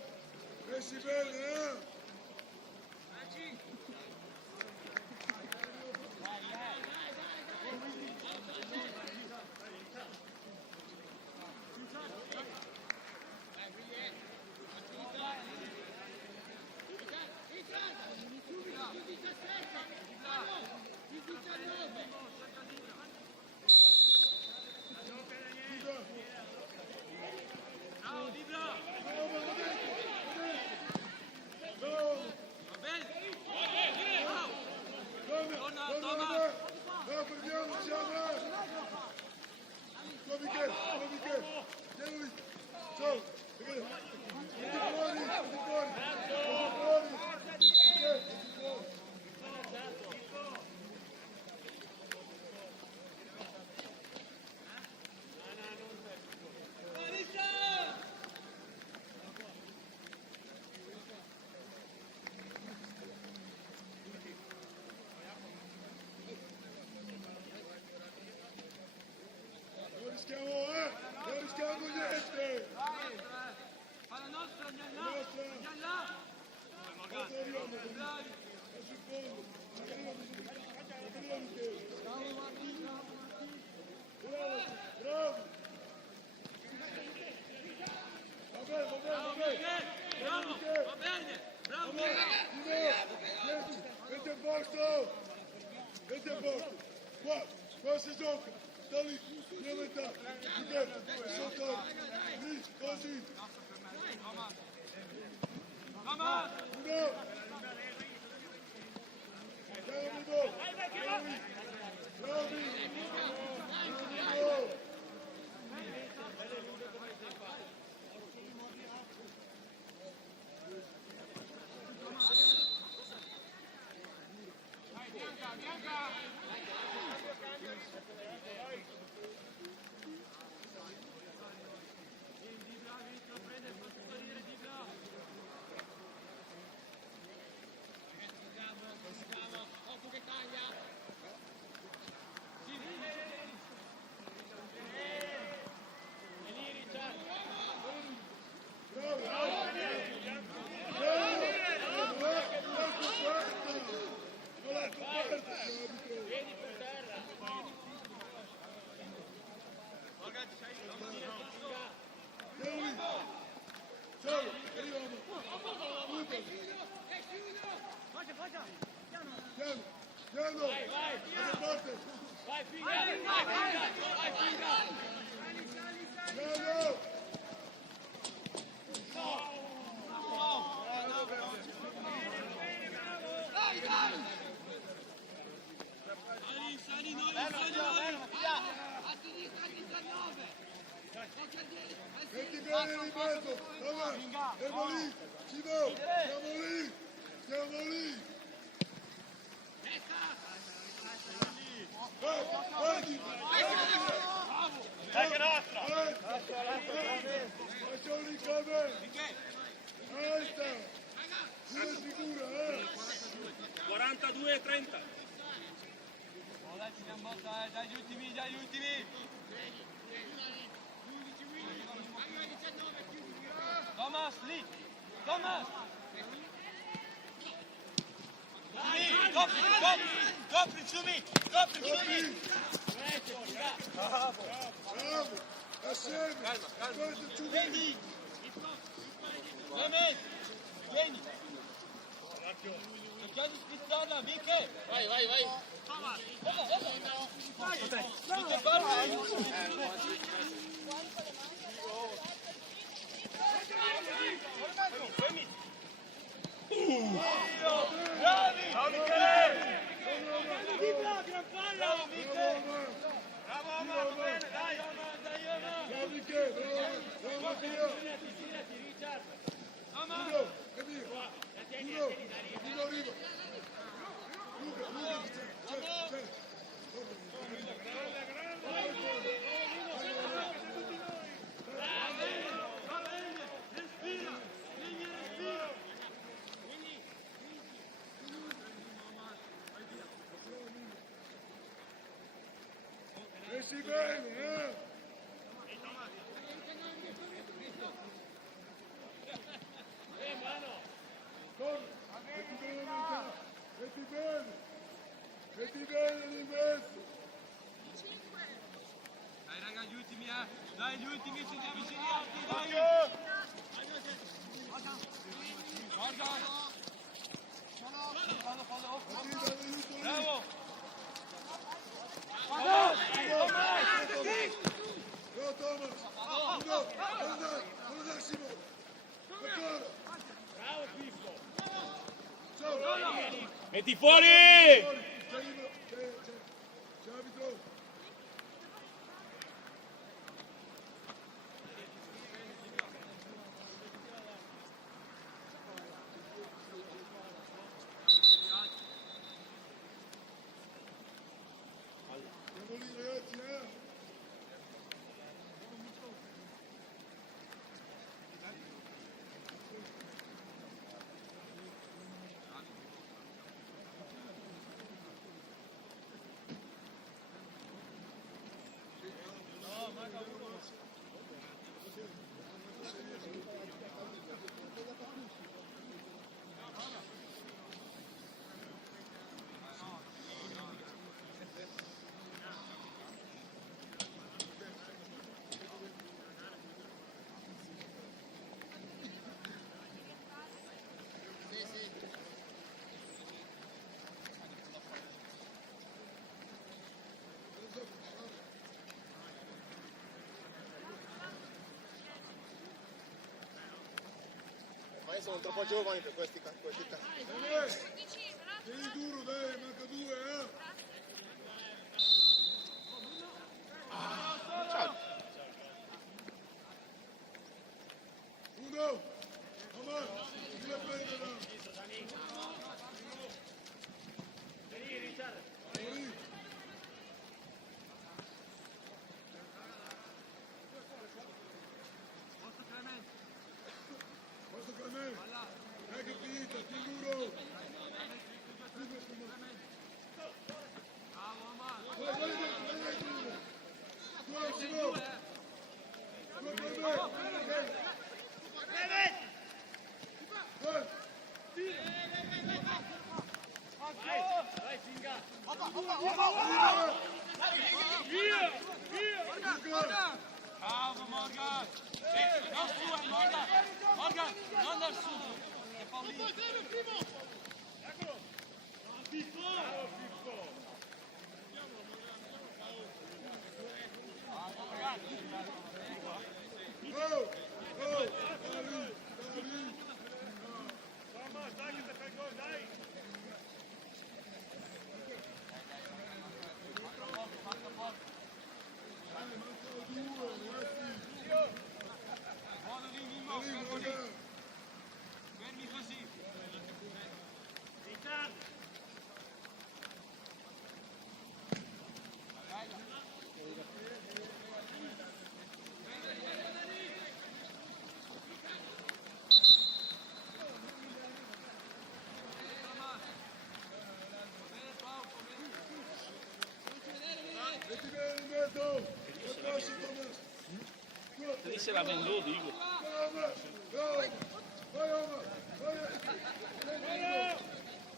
Non rischiamo niente! Alla nostra, andiamo là! Bravi! Bravo! Va bene! Bravo! Mette in posto! Mette in posto! Qua si gioca! Sta lì! Nella metà! Sotto! Lì! Così! Mamma! Uno! Andiamo dopo! Bravi! Bravi! Metti bene in mezzo, siamo lì, Cino, siamo lì. Dai che nostra! Facciamo lì come? Alta, sulla figura, 42-30. Dai, ci diamo botta, dai gli ultimi! Thomas, lì! Thomas! Copri, Ciumi! Bravo, assieme, calma, Vieni! Vieni! chiedi spizzata, Miche! Vai, vai, vai. Miche, corri! Bravi! Ciao Michele! Gran palla, Miche! Bravo Omar, va bene, dai Omar, dai Omar! Bravo Michele, bravo Mattia! Omar! Uno, arriva! Luca, c'è! Va bene, respira, vieni, respira! Esci bene, Metti bene l'inverso! Dai raga, gli ultimi, dai, gli ultimi, ci andiamo viciniati, dai! Guarda! Bravo! Go Thomas! Uno, Simo! Ancora! Bravo Pippo. Ciao! Metti fuori! C'è l'arbitro! Siamo lì ragazzi, Ormai sono troppo giovani per questi cazzi. Tieni duro, dai, manca due, Uno! Omar, chi la prende là? Fuori! Forza Clemente! Dai che è finita, tieni duro! Bravo Morgan! Non su, Morgan! Morgan, non dal su! È Paolino! Buono lì, Mimmo! Fermi così! Metti bene in mezzo! Attacci Thomas! Lì se la venduto, dico. Vai Omar! Vai Omar!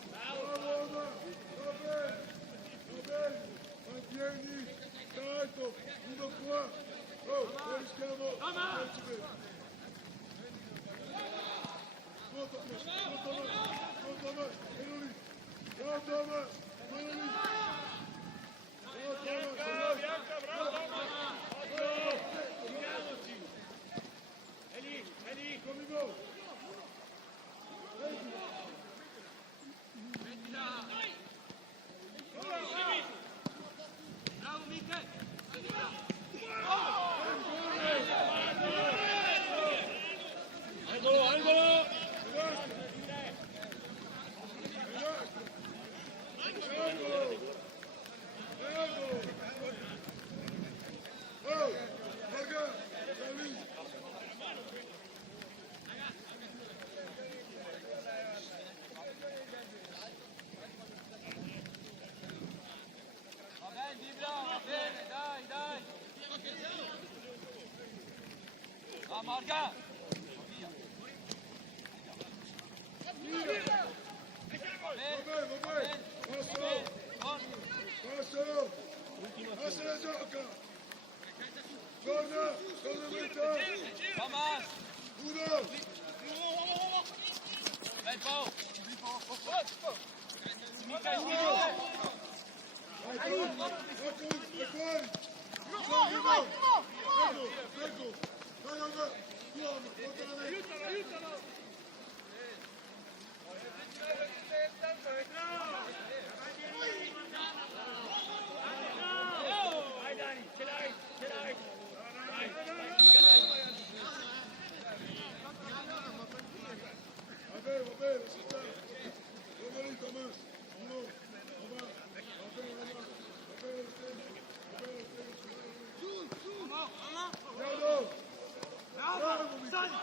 Bravo Omar! Va bene! Mantieni! Tanto! Uno qua! Oh, poi rischiamo! Go Thomas! E lui! Thomas! Vieni lì! Bravo, Bianca, bravo, tiriamoci! È lì! come go! Bravo Michel! Angolo! Oh, Varga, Salvi. Va bene, Dibra, va bene, dai! Va Marga! Vabbè, passa la gioca, torna metà, Thomas! uno, Bel po'! Mica vai è fuori, ecco, vai, uomo, portala dentro. Vai Dani, ce l'hai! Va bene, si sta. Torna lì, Thomas. Uno, va bene. Su. Bravo. Bravo! Sali!